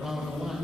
Round one.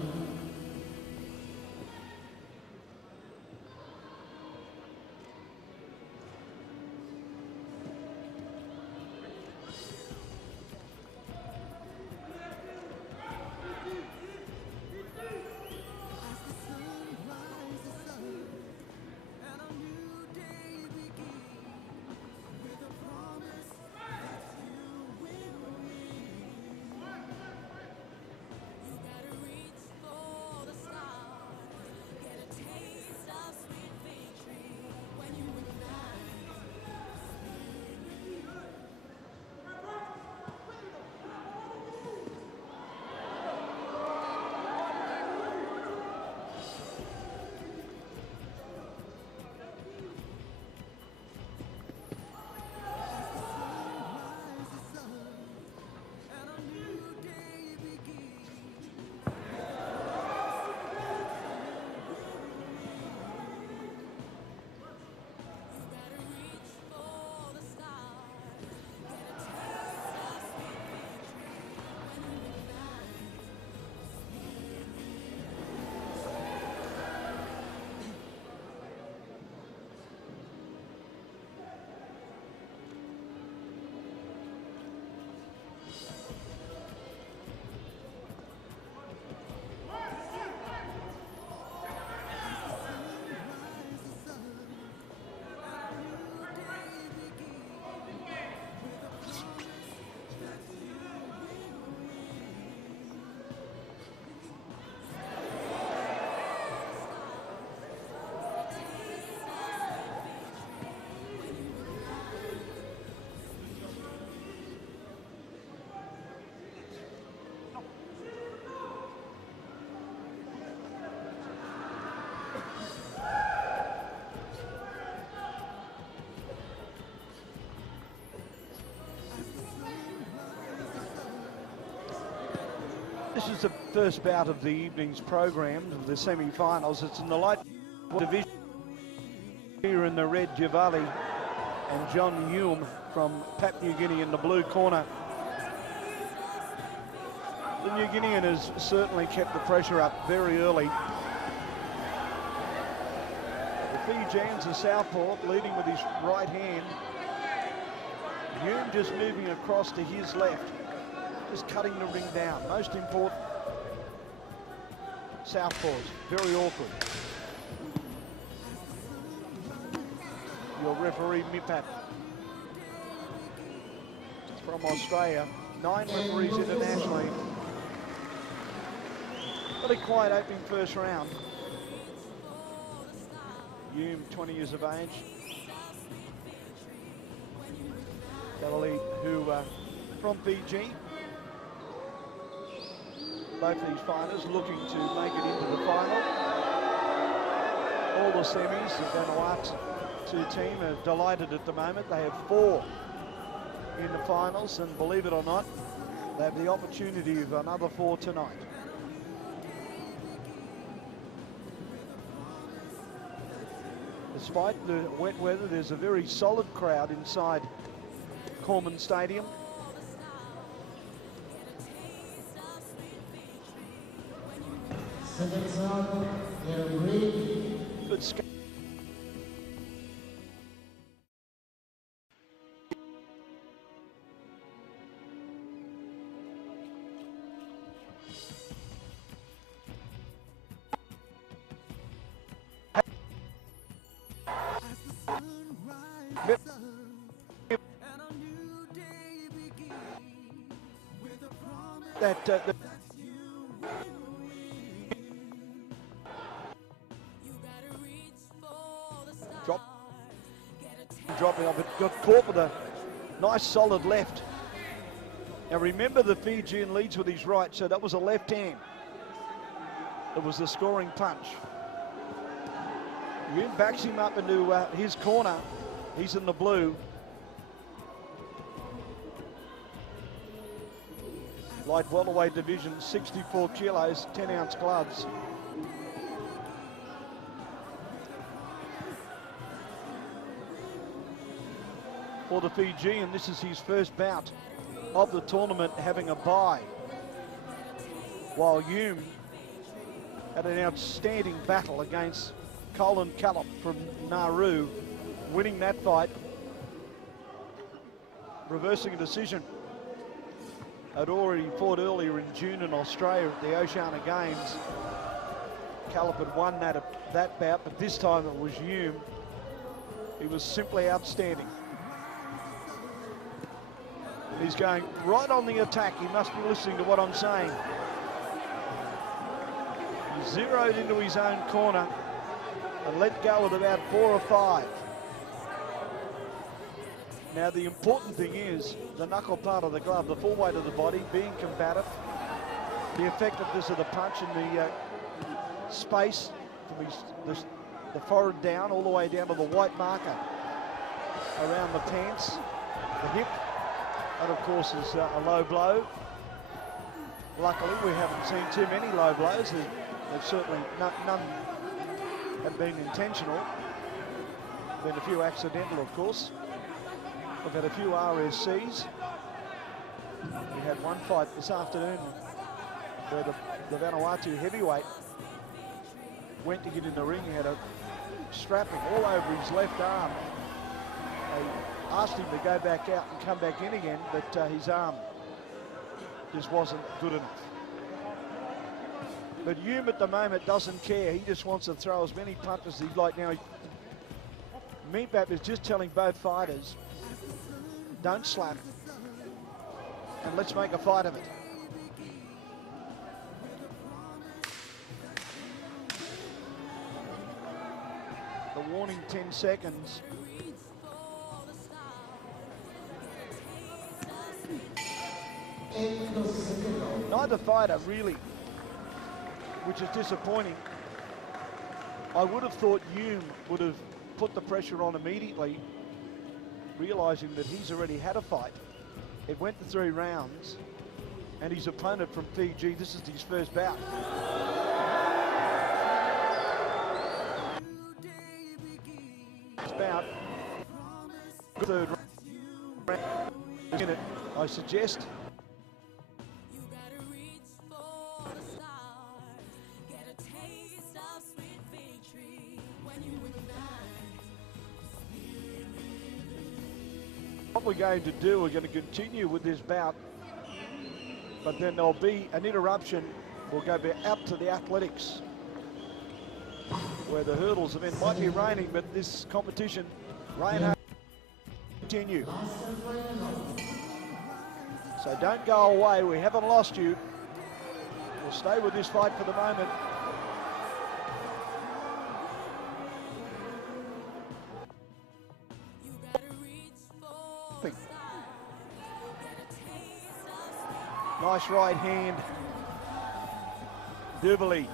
This is the first bout of the evening's program, of the semi-finals. It's in the light division. Here in the red, Javali and John Hume from Papua New Guinea in the blue corner. The New Guinean has certainly kept the pressure up very early. The Fijian's a southpaw, leading with his right hand. Hume just moving across to his left. Just cutting the ring down. Most important, southpaws, very awkward. Your referee, Mipat, from Australia. 9 referees internationally. But a quiet opening first round. Hume, 20 years of age. Javali, who from Fiji. Both these fighters looking to make it into the final. All the semis, the Vanuatu team are delighted at the moment. They have 4 in the finals, and believe it or not, they have the opportunity of another 4 tonight. Despite the wet weather, there's a very solid crowd inside Corman Stadium. Good skate. Dropping off it, got caught with a nice solid left. Now remember, the Fijian leads with his right, so that was a left hand. It was the scoring punch. Yoon backs him up into his corner. He's in the blue. Light welterweight division, 64 kilos, 10-ounce gloves. For the Fijian, this is his first bout of the tournament, having a bye. While Yoon had an outstanding battle against Colin Callop from Nauru, winning that fight, reversing a decision. Had already fought earlier in June in Australia at the Oceania Games. Callop had won that bout, but this time it was Yoon. He was simply outstanding. He's going right on the attack. He must be listening to what I'm saying. He zeroed into his own corner and let go with about 4 or 5. Now the important thing is the knuckle part of the glove, the full weight of the body, being combative, the effectiveness of the punch and the space from the forehead down all the way down to the white marker around the pants, the hip. That, of course, is a low blow. Luckily, we haven't seen too many low blows. There's certainly none have been intentional. Been a few accidental, of course. We've had a few RSCs. We had one fight this afternoon where the Vanuatu heavyweight went to get in the ring. He had a strapping all over his left arm. They asked him to go back out and come back in again, but his arm just wasn't good enough. But Yoon at the moment doesn't care. He just wants to throw as many punches as he'd like. Now, Meatbap is just telling both fighters, don't slack, and let's make a fight of it. The warning 10 seconds. Neither fighter really, which is disappointing. I would have thought Yoon would have put the pressure on immediately, realizing that he's already had a fight. It went to 3 rounds, and his opponent from Fiji, this is his first bout. His bout, third round, I suggest. What we're going to do, we're going to continue with this bout, but then there'll be an interruption. We'll go out to the athletics, where the hurdles event might be raining, but this competition, rain will continue. So don't go away, we haven't lost you. We'll stay with this fight for the moment. Nice right hand. Duberly.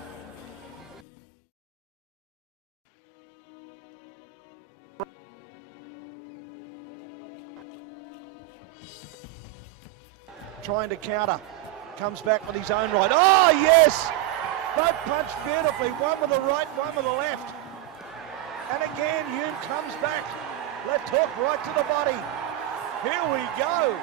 Trying to counter. Comes back with his own right. Oh, yes! Both punched beautifully. One with the right, one with the left. And again, Yoon comes back. Left hook right to the body. Here we go.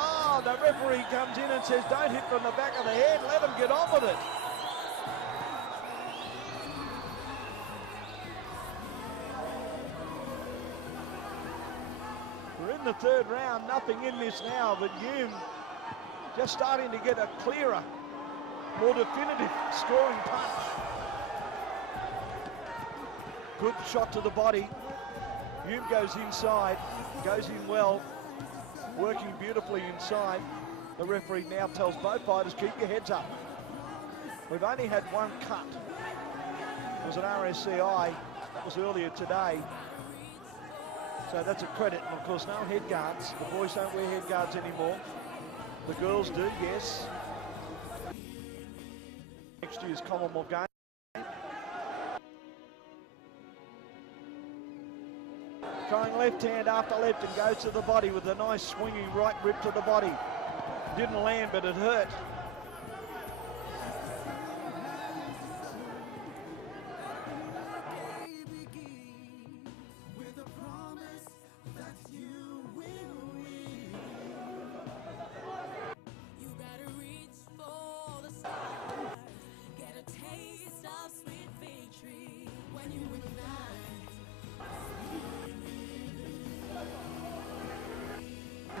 Oh, the referee comes in and says, don't hit from the back of the head, let him get on with it. We're in the 3rd round, nothing in this now, but Yoon just starting to get a clearer, more definitive scoring punch. Good shot to the body. Yoon goes inside, goes in well. Working beautifully inside. The referee now tells both fighters, keep your heads up. We've only had one cut. It was an RSCI. That was earlier today. So that's a credit, and of course no head guards. The boys don't wear head guards anymore. The girls do, yes. Next year's Commonwealth game. Going left hand after left and goes to the body with a nice swinging right rip to the body. Didn't land, but it hurt.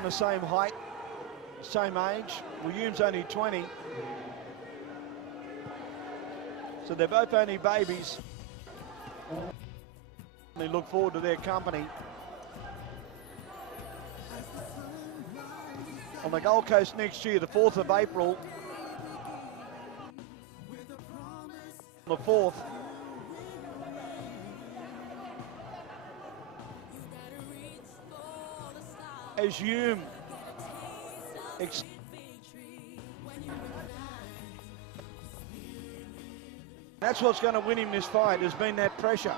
The same height, same age. William's only 20. So they're both only babies. They look forward to their company. On the Gold Coast next year, the 4th of April. The 4th. As Hume that's what's going to win him this fight, has been that pressure.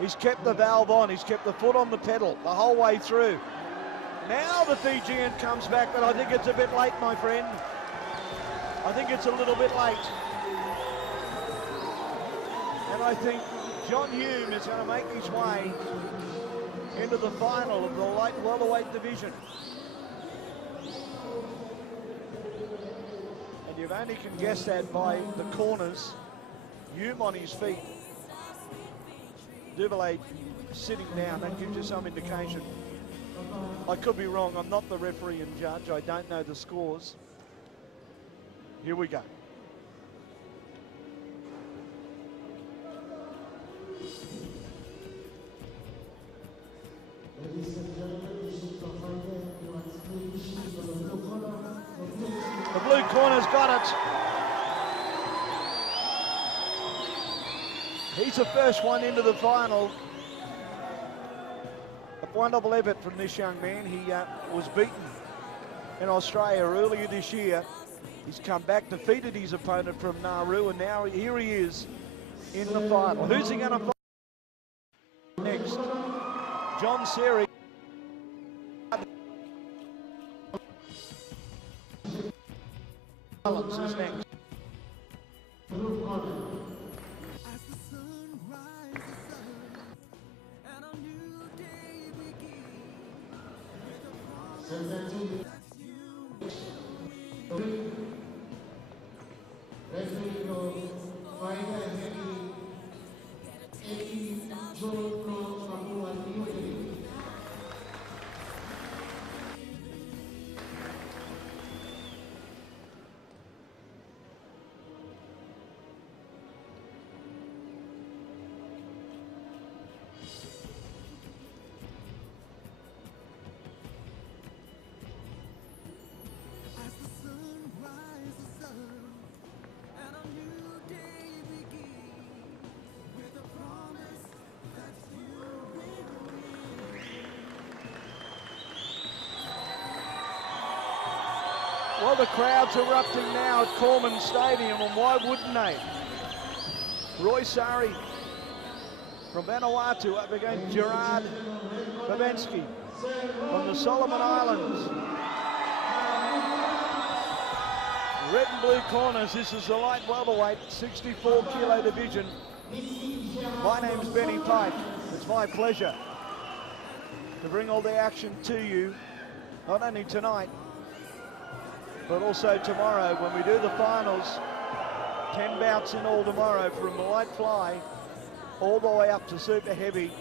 He's kept the valve on, he's kept the foot on the pedal the whole way through. Now the Fijian comes back, but I think it's a bit late, my friend. I think it's a little bit late. And I think John Hume is going to make his way into the final of the light welterweight division. And you've only can guess that by the corners. Hume on his feet. Duvalier sitting down, that gives you some indication. I could be wrong, I'm not the referee and judge, I don't know the scores. Here we go. The blue corner's got it. He's the first one into the final. A wonderful effort from this young man. He was beaten in Australia earlier this year. He's come back, defeated his opponent from Nauru, and now here he is in the final. Who's he going to fight next? John Seri. Is next. Well, the crowd's erupting now at Corman Stadium, and why wouldn't they? Roy Sari from Vanuatu up against Gerard Babenski from the Solomon Islands. Red and blue corners, this is the light welterweight 64 kilo division. My name's Benny Pike. It's my pleasure to bring all the action to you, not only tonight, but also tomorrow when we do the finals. 10 bouts in all tomorrow from the light fly all the way up to super heavy.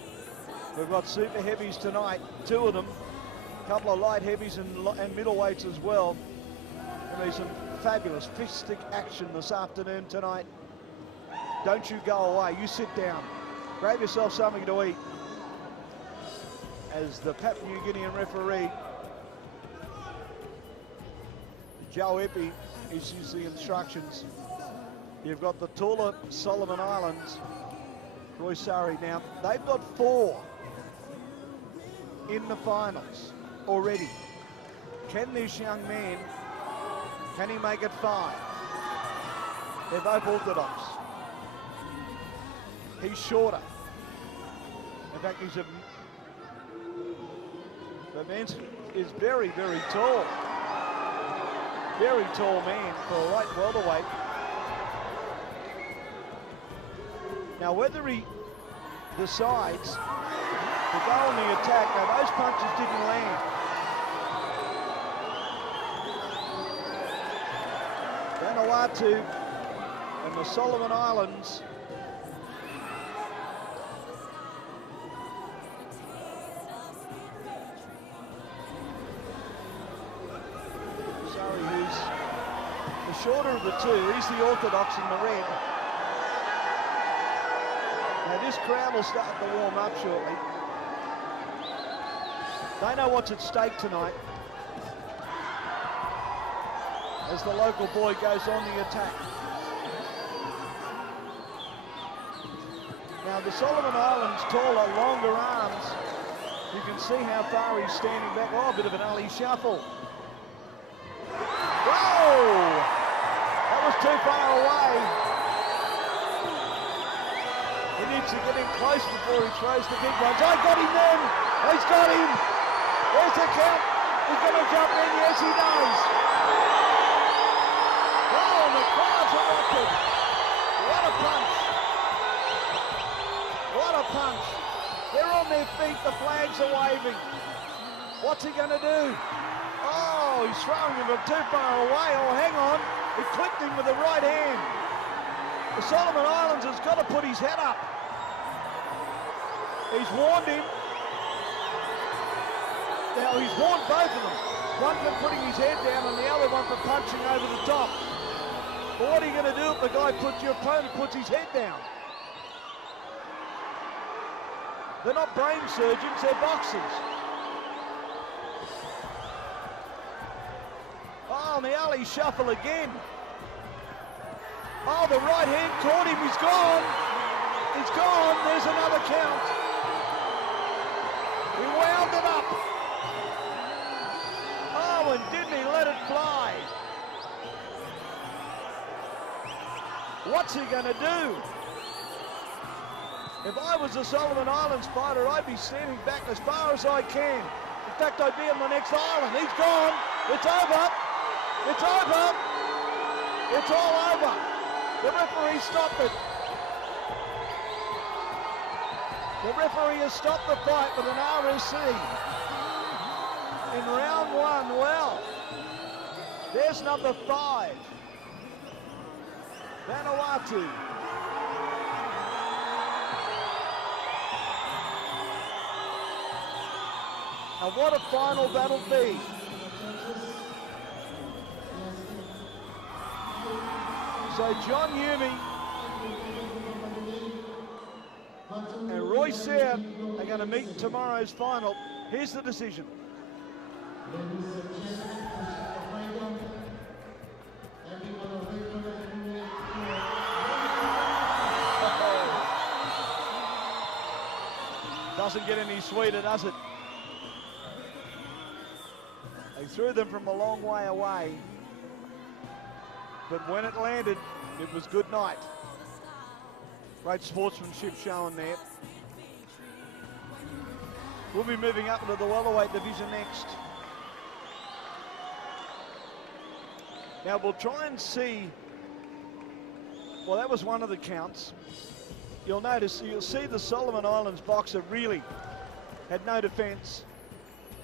We've got super heavies tonight, 2 of them, a couple of light heavies and middleweights as well. There'll be some fabulous fist-stick action this afternoon tonight. Don't you go away, you sit down, grab yourself something to eat, as the Papua New Guinean referee Joe Epi issues the instructions. You've got the taller Solomon Islands, Roy Sari. Now, they've got 4 in the finals already. Can this young man, can he make it 5? They're both orthodox. He's shorter. In fact, the man is very, very tall. Very tall man for a light welterweight. Now, whether he decides to go on the attack, now those punches didn't land. Vanuatu and the Solomon Islands shorter of the two. He's the orthodox in the red. Now this crowd will start to warm up shortly. They know what's at stake tonight as the local boy goes on the attack. Now the Solomon Islands, taller, longer arms. You can see how far he's standing back. Oh, a bit of an alley shuffle. Whoa! Was too far away. He needs to get in close before he throws the big ones. I got him then. He's got him. There's the count. He's going to jump in. Yes, he does. Oh, and the crowd's erupted. What a punch. What a punch. They're on their feet. The flags are waving. What's he going to do? Oh, he's throwing him too far away. Oh, hang on. He clipped him with the right hand. The Solomon Islands has got to put his head up. He's warned him. Now, he's warned both of them. One for putting his head down and the other one for punching over the top. But what are you going to do if the guy your opponent puts his head down? They're not brain surgeons, they're boxers. Oh, and the alley shuffle again. Oh, the right hand caught him. He's gone. He's gone. There's another count. He wound it up. Oh, and didn't he let it fly? What's he going to do? If I was a Solomon Islands fighter, I'd be standing back as far as I can. In fact, I'd be on the next island. He's gone. It's over. It's over. It's all over. The referee stopped it. The referee has stopped the fight with an RSC. In round 1, well, there's number 5. Vanuatu. And what a final that'll be. So John Yumi and Roy Sayre are going to meet in tomorrow's final. Here's the decision. Doesn't get any sweeter, does it? They threw them from a long way away. But when it landed, it was good night. Great sportsmanship shown there. We'll be moving up into the welterweight division next. Now we'll try and see, well, that was one of the counts. You'll see the Solomon Islands boxer really had no defense.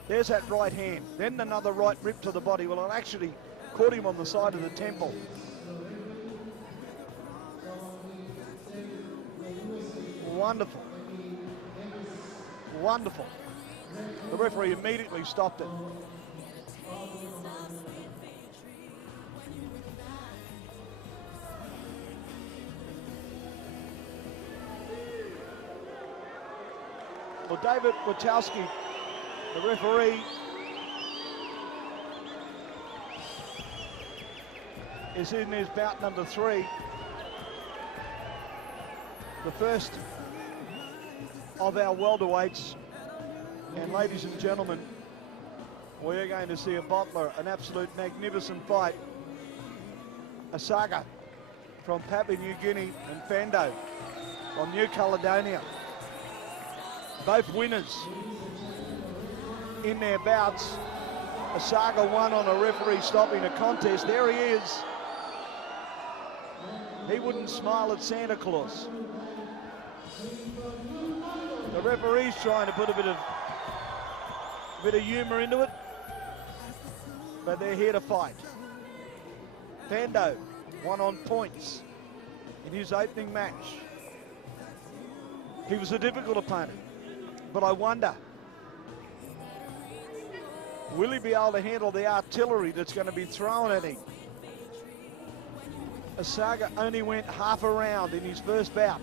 There's that right hand, then another right rip to the body. Well, it actually caught him on the side of the temple. Wonderful. Wonderful. The referee immediately stopped it. Well, David Wachowski, the referee, is in his bout number 3. The first of our welterweights And ladies and gentlemen, we're going to see a bottler, an absolute magnificent fight. A saga from Papua New Guinea and Fendo from New Caledonia. Both winners in their bouts. A saga won on a referee stopping a contest. There he is. He wouldn't smile at Santa Claus. The referee's trying to put a bit of humour into it, but they're here to fight. Fendo won on points in his opening match. He was a difficult opponent, but I wonder, will he be able to handle the artillery that's going to be thrown at him? Asaga only went half a round in his first bout.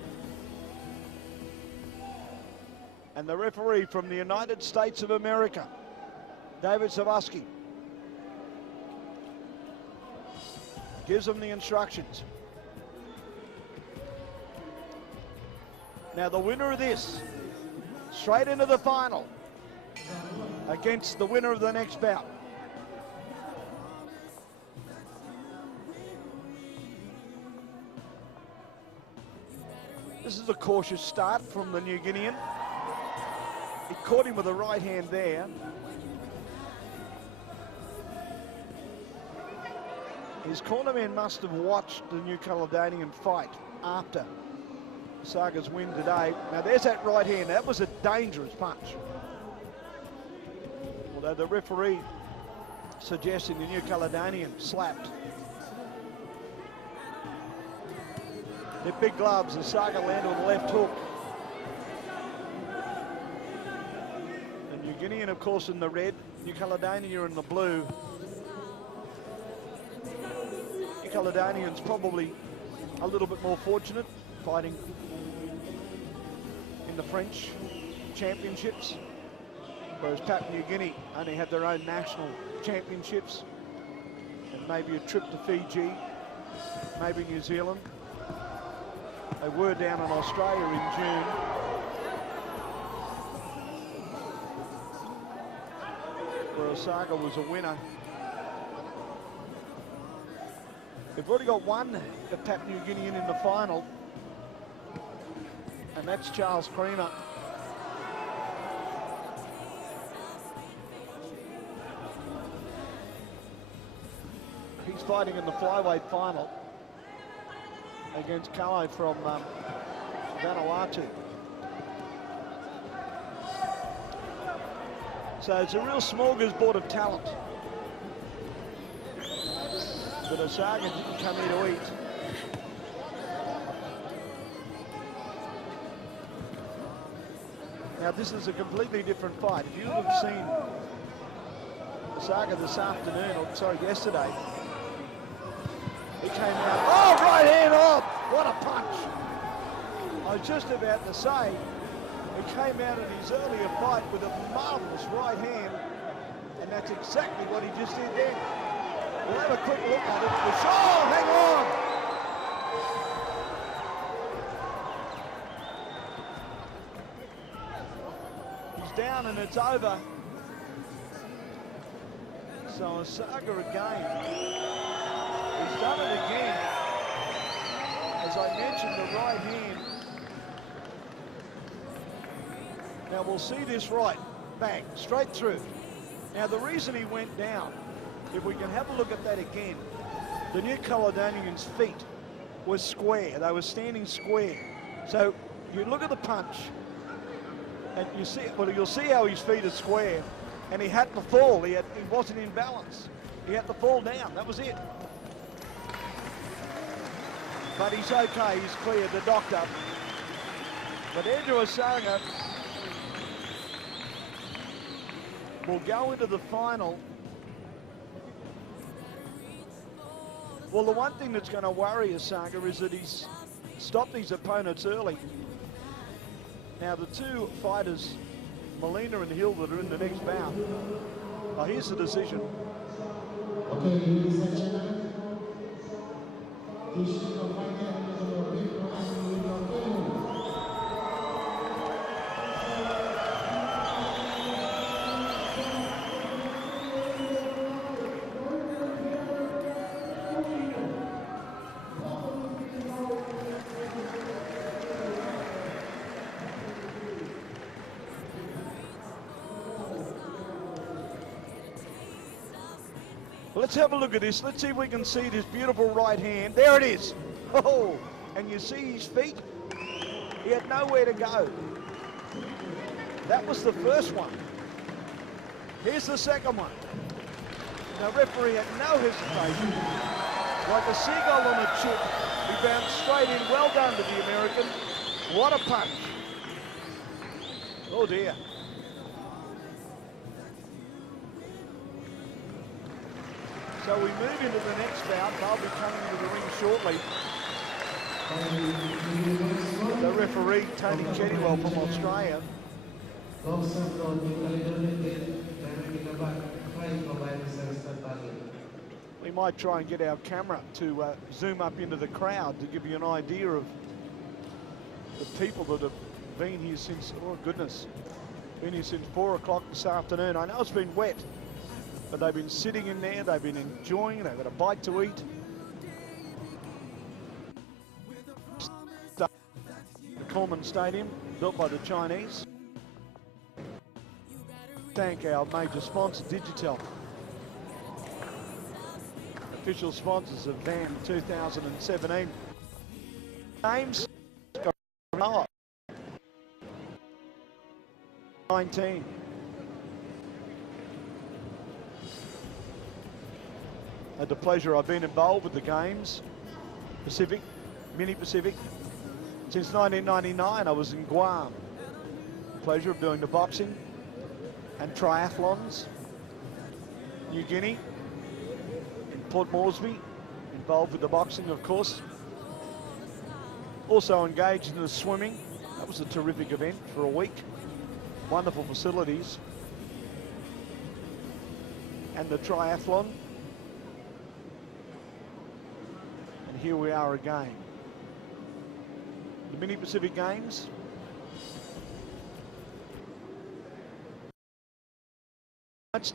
And the referee from the United States of America, David Savusky, gives him the instructions. Now the winner of this, straight into the final against the winner of the next bout. This is a cautious start from the New Guinean. He caught him with a right hand there. His cornerman must have watched the New Caledonian fight after Saga's win today. Now there's that right hand. That was a dangerous punch. Although the referee suggesting the New Caledonian slapped. They're big gloves. The Saga landed with a left hook. The New Guinean, of course, in the red. New Caledonia in the blue. New Caledonian's probably a little bit more fortunate fighting in the French championships, whereas Papua New Guinea only had their own national championships and maybe a trip to Fiji, maybe New Zealand. They were down in Australia in June. Where Osaga was a winner. They've already got one, the Papua New Guinean in the final. And that's Charles Creamer. He's fighting in the flyweight final against Kalo from Vanuatu. So it's a real smorgasbord of talent. But Osaga didn't come here to eat. Now this is a completely different fight. If you would have seen Osaga this afternoon, or sorry, yesterday, he came out, oh, right hand off! What a punch! I was just about to say, he came out in his earlier fight with a marvelous right hand, and that's exactly what he just did there. We'll have a quick look at it. Oh, hang on! He's down and it's over. So Osaga again. He's done it again. As I mentioned, the right hand. Now we'll see this right. Bang, straight through. Now the reason he went down, if we can have a look at that again, the New Caledonian's feet were square. They were standing square. So you look at the punch, and you see, well, you'll see how his feet are square, and he had to fall. He wasn't in balance. He had to fall down. That was it. But he's okay. He's cleared. The doctor. But Andrew Osaga will go into the final. Well, the one thing that's going to worry Osaga is that he's stopped his opponents early. Now, the two fighters, Molina and Hill, that are in the next bout. Oh, here's the decision. Okay, ladies and gentlemen, issue of fighting with your Well, let's have a look at this. Let's see if we can see this beautiful right hand. There it is. Oh, and you see his feet? He had nowhere to go. That was the first one. Here's the second one. The referee had no hesitation. Like a seagull on a chip, he bounced straight in. Well done to the American. What a punch. Oh dear. So we move into the next bout. They'll be coming into the ring shortly. The referee, Tony Cheddiwell from Australia. We might try and get our camera to zoom up into the crowd to give you an idea of the people that have been here since, oh goodness, been here since 4 o'clock this afternoon. I know it's been wet, but they've been sitting in there, they've been enjoying, they've got a bite to eat. The Coleman Stadium, built by the Chinese. Thank our major sponsor, Digitel. Official sponsors of VAM 2017. Games 19. Had the pleasure, I've been involved with the games, Pacific, Mini Pacific. Since 1999, I was in Guam. Pleasure of doing the boxing and triathlons. New Guinea, in Port Moresby, involved with the boxing, of course. Also engaged in the swimming. That was a terrific event for a week. Wonderful facilities. And the triathlon. And here we are again. The Mini Pacific Games.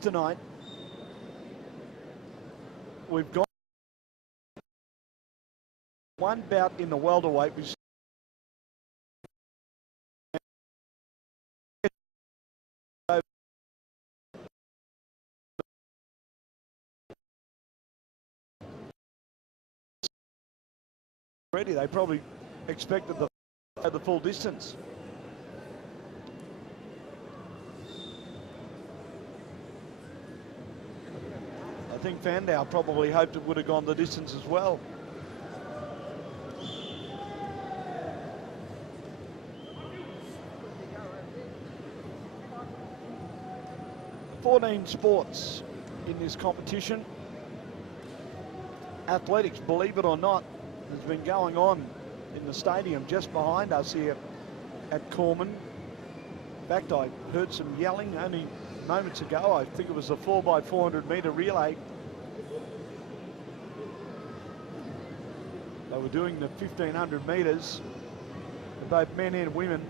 Tonight, we've got one bout in the welterweight, which already they probably expected the full distance. I think Fandau probably hoped it would have gone the distance as well. "14 sports in this competition. Athletics, believe it or not, has been going on in the stadium just behind us here at Corman. In fact, I heard some yelling only moments ago. I think it was a 4x400 metre relay. They were doing the 1500 metres for both men and women.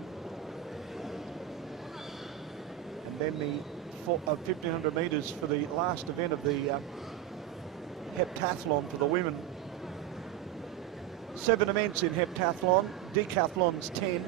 And then the 1500 metres for the last event of the heptathlon for the women. 7 events in heptathlon, decathlon's 10.